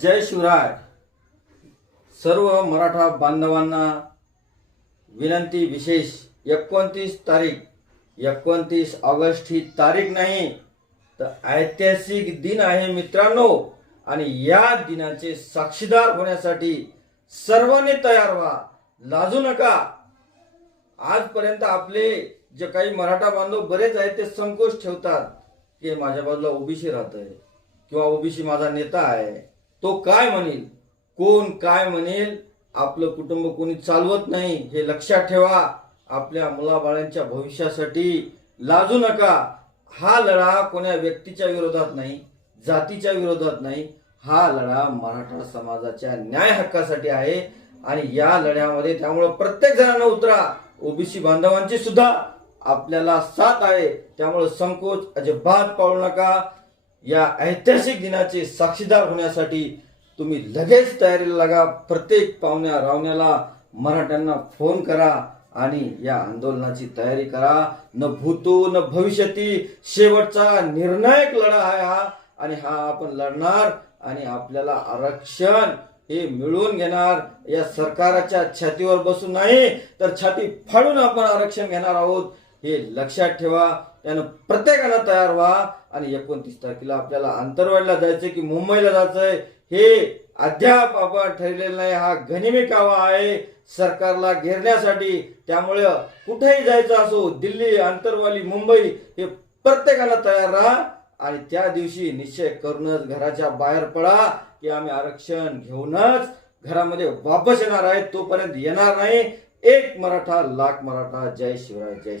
जय शिवराय. सर्व मराठा बांधवांना विनंती विशेष. 29 तारीख 29 ऑगस्ट ही तारीख नाही तर ऐतिहासिक दिन आहे मित्रांनो. आणि या दिनाचे साक्षीदार होण्यासाठी सर्वांनी तयार व्हा, लाजू नका. आजपर्यंत आपले जे काही मराठा बांधव बरेच आहेत ते संकोच ठेवतात की माझ्या बाजूला ओबीसी राहतंय किंवा ओबीसी माझा नेता आहे, तो काय म्हणेल, कोण काय म्हणेल, आपलं कुटुंब कोणी चालवत नाही हे लक्षात ठेवा. आपल्या मुलाबाळांच्या भविष्यासाठी लाजू नका. हा लढा कोण्या व्यक्तीच्या विरोधात नाही, जातीच्या विरोधात नाही. हा लढा मराठा समाजाच्या न्याय हक्कासाठी आहे. आणि या लढ्यामध्ये त्यामुळे प्रत्येक जणांना उतरा. ओबीसी बांधवांची सुद्धा आपल्याला साथ आहे. त्यामुळे संकोच अजिबात पाळू नका. या ऐतिहासिक दिनाचे साक्षीदार होण्यासाठी तुम्ही लगेच तयारीला लागा. प्रत्येक पाहुण्या रावण्याला मराठ्यांना फोन करा आणि या आंदोलनाची तयारी करा. न भूतो न भविष्यती, शेवटचा निर्णायक लढा आहे हा. आणि हा आपण लढणार आणि आपल्याला आरक्षण हे मिळवून घेणार. या सरकारच्या छातीवर बसून नाही तर छाती फाडून आपण आरक्षण घेणार आहोत, हे लक्षात ठेवा. त्यानं प्रत्येकानं तयार व्हा. आणि 29 तारखेला आपल्याला आंतरवाडीला जायचंय की मुंबईला जायचंय हे अद्याप आपण ठरलेलं नाही. हा गनिमी कावा आहे सरकारला घेरण्यासाठी. त्यामुळे कुठेही जायचं असो, दिल्ली, आंतरवाली, मुंबई, हे प्रत्येकाला तयार राहा. आणि त्या दिवशी निश्चय करूनच घराच्या बाहेर पडा की आम्ही आरक्षण घेऊनच घरामध्ये वापस येणार आहे. तोपर्यंत येणार नाही. एक मराठा लाख मराठा. जय शिवराय. जय